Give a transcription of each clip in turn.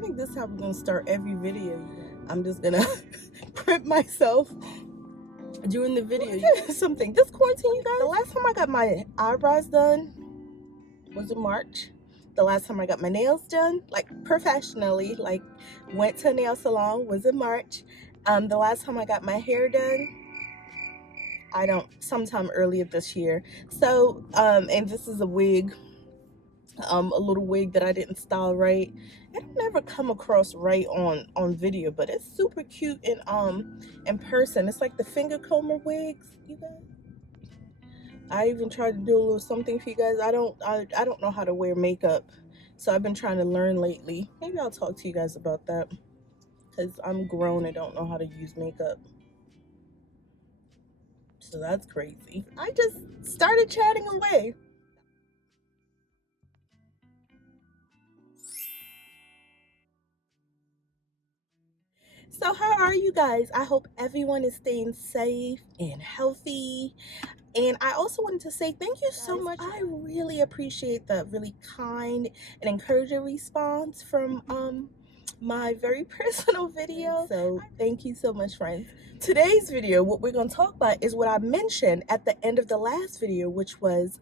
think this is how we're gonna start every video. I'm just gonna print myself during the video. Something this quarantine, you guys. The last time I got my eyebrows done was in March. The last time I got my nails done, like professionally, like went to a nail salon, was in March. The last time I got my hair done, sometime earlier this year. So, and this is a wig, a little wig that I didn't style right. It'll never come across right on video, but it's super cute in person. It's like the finger comber wigs, you guys. I even tried to do a little something for you guys. I don't know how to wear makeup, so I've been trying to learn lately. Maybe I'll talk to you guys about that, because I'm grown and don't know how to use makeup. So that's crazy. I just started chatting away. So how are you guys? I hope everyone is staying safe and healthy. And I also wanted to say thank you so much. I really appreciate the really kind and encouraging response from my very personal video. So thank you so much, friends. Today's video, what we're going to talk about is what I mentioned at the end of the last video, which was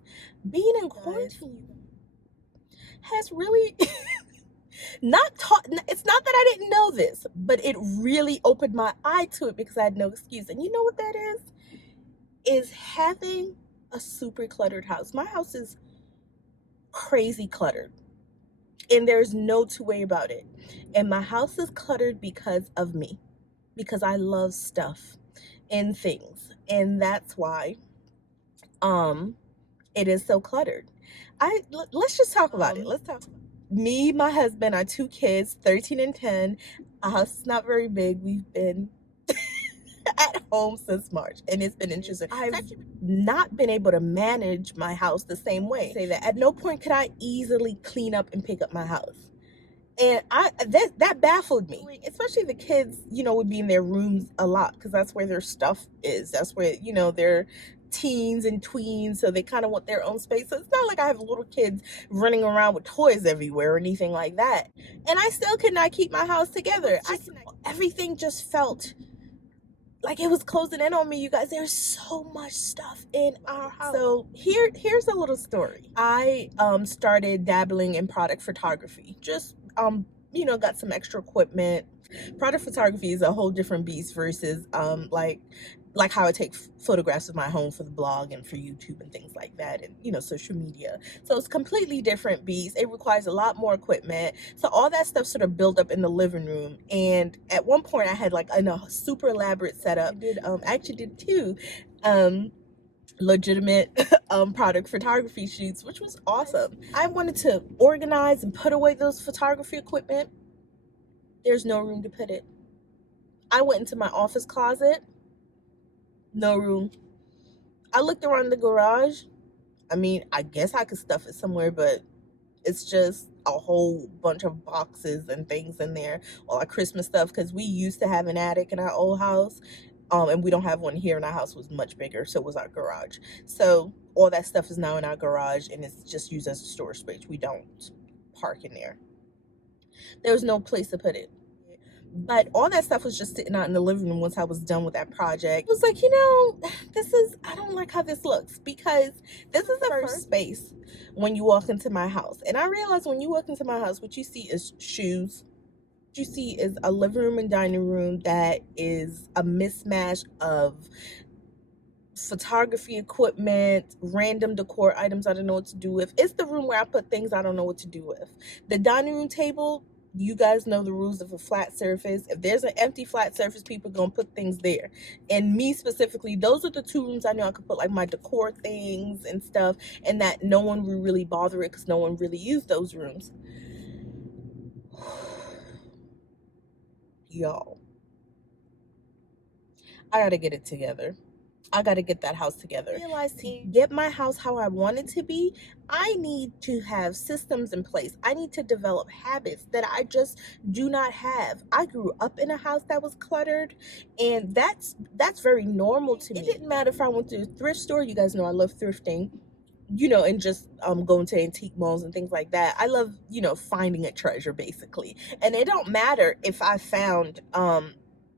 being in quarantine has really it's not that I didn't know this, but it really opened my eye to it because I had no excuse. And you know what that is having a super cluttered house. My house is crazy cluttered, and there's no two way about it. And my house is cluttered because of me, because I love stuff and things, and that's why it is so cluttered. Let's just talk about it. Let's talk. Me, my husband, our 2 kids, 13 and 10. Our house is not very big. We've been at home since March, and it's been interesting. I've not been able to manage my house the same way. Say that at no point could I easily clean up and pick up my house, and that baffled me. Especially the kids, would be in their rooms a lot because that's where their stuff is. That's where they're teens and tweens, so they kind of want their own space. So it's not like I have little kids running around with toys everywhere or anything like that. And I still could not keep my house together. Everything just felt like it was closing in on me, you guys. There's so much stuff in our house. So here's a little story. I started dabbling in product photography. Just got some extra equipment. Product photography is a whole different beast versus like how I take photographs of my home for the blog and for YouTube and things like that, and social media. So it's completely different beast. It requires a lot more equipment. So all that stuff sort of built up in the living room. And at one point I had like a super elaborate setup. I actually did 2 legitimate product photography shoots, which was awesome. I wanted to organize and put away those photography equipment. There's no room to put it. I went into my office closet. No room. I looked around the garage. I mean, I guess I could stuff it somewhere, but it's just a whole bunch of boxes and things in there. All our Christmas stuff, because we used to have an attic in our old house, and we don't have one here, and our house was much bigger, so it was our garage. So all that stuff is now in our garage, and it's just used as a storage space. We don't park in there. There was no place to put it. But all that stuff was just sitting out in the living room once I was done with that project. I was like, I don't like how this looks, because this is the first space when you walk into my house. And I realized when you walk into my house, what you see is shoes. What you see is a living room and dining room that is a mismatch of photography equipment, random decor items I don't know what to do with. It's the room where I put things I don't know what to do with. The dining room table, you guys know the rules of a flat surface. If there's an empty flat surface, people are gonna put things there. And me specifically, those are the 2 rooms I know I could put like my decor things and stuff, and that no one would really bother it because no one really used those rooms. Y'all, I gotta get it together. I got to get that house together. I realized to get my house how I want it to be, I need to have systems in place. I need to develop habits that I just do not have. I grew up in a house that was cluttered, and that's very normal to me. It didn't matter if I went to a thrift store. You guys know I love thrifting. and just going to antique malls and things like that. I love, finding a treasure basically. And it don't matter if I found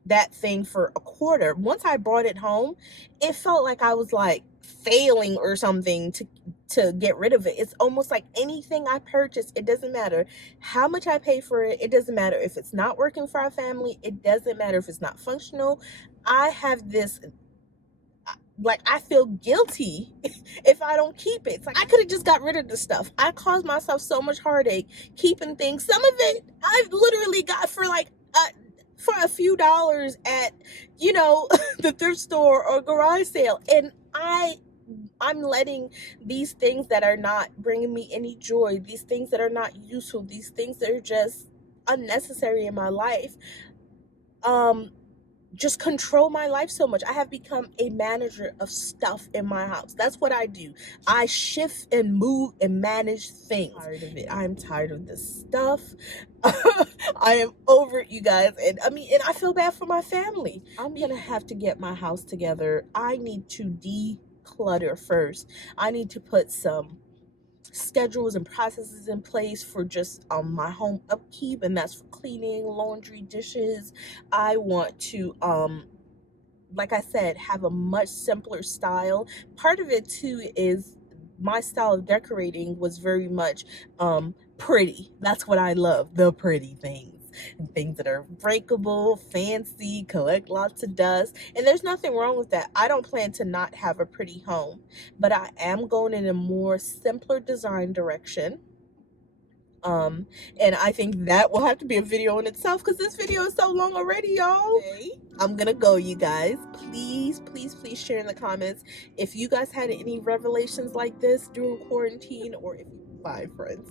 that thing for a quarter. Once I brought it home, it felt like I was like failing or something to get rid of it. It's almost like anything I purchase, it doesn't matter how much I pay for it. It doesn't matter if it's not working for our family. It doesn't matter if it's not functional. I have this, like, I feel guilty if I don't keep it. It's like I could have just got rid of the stuff. I caused myself so much heartache keeping things. Some of it I've literally got for like for a few dollars at the thrift store or garage sale, and I'm letting these things that are not bringing me any joy, these things that are not useful, these things that are just unnecessary in my life, just control my life so much. I have become a manager of stuff in my house. That's what I do. I shift and move and manage things. I'm tired of it. I'm tired of this stuff. I am over it, you guys. And I feel bad for my family. I'm gonna have to get my house together. I need to declutter first. I need to put some schedules and processes in place for just my home upkeep, and that's for cleaning, laundry, dishes. I want to like I said, have a much simpler style. Part of it too is my style of decorating was very much pretty. That's what I love, the pretty things. And things that are breakable, fancy, collect lots of dust. And there's nothing wrong with that. I don't plan to not have a pretty home, but I am going in a more simpler design direction. And I think that will have to be a video in itself because this video is so long already, y'all. Okay. I'm gonna go, you guys. Please, please, please share in the comments if you guys had any revelations like this during quarantine, or if bye, friends.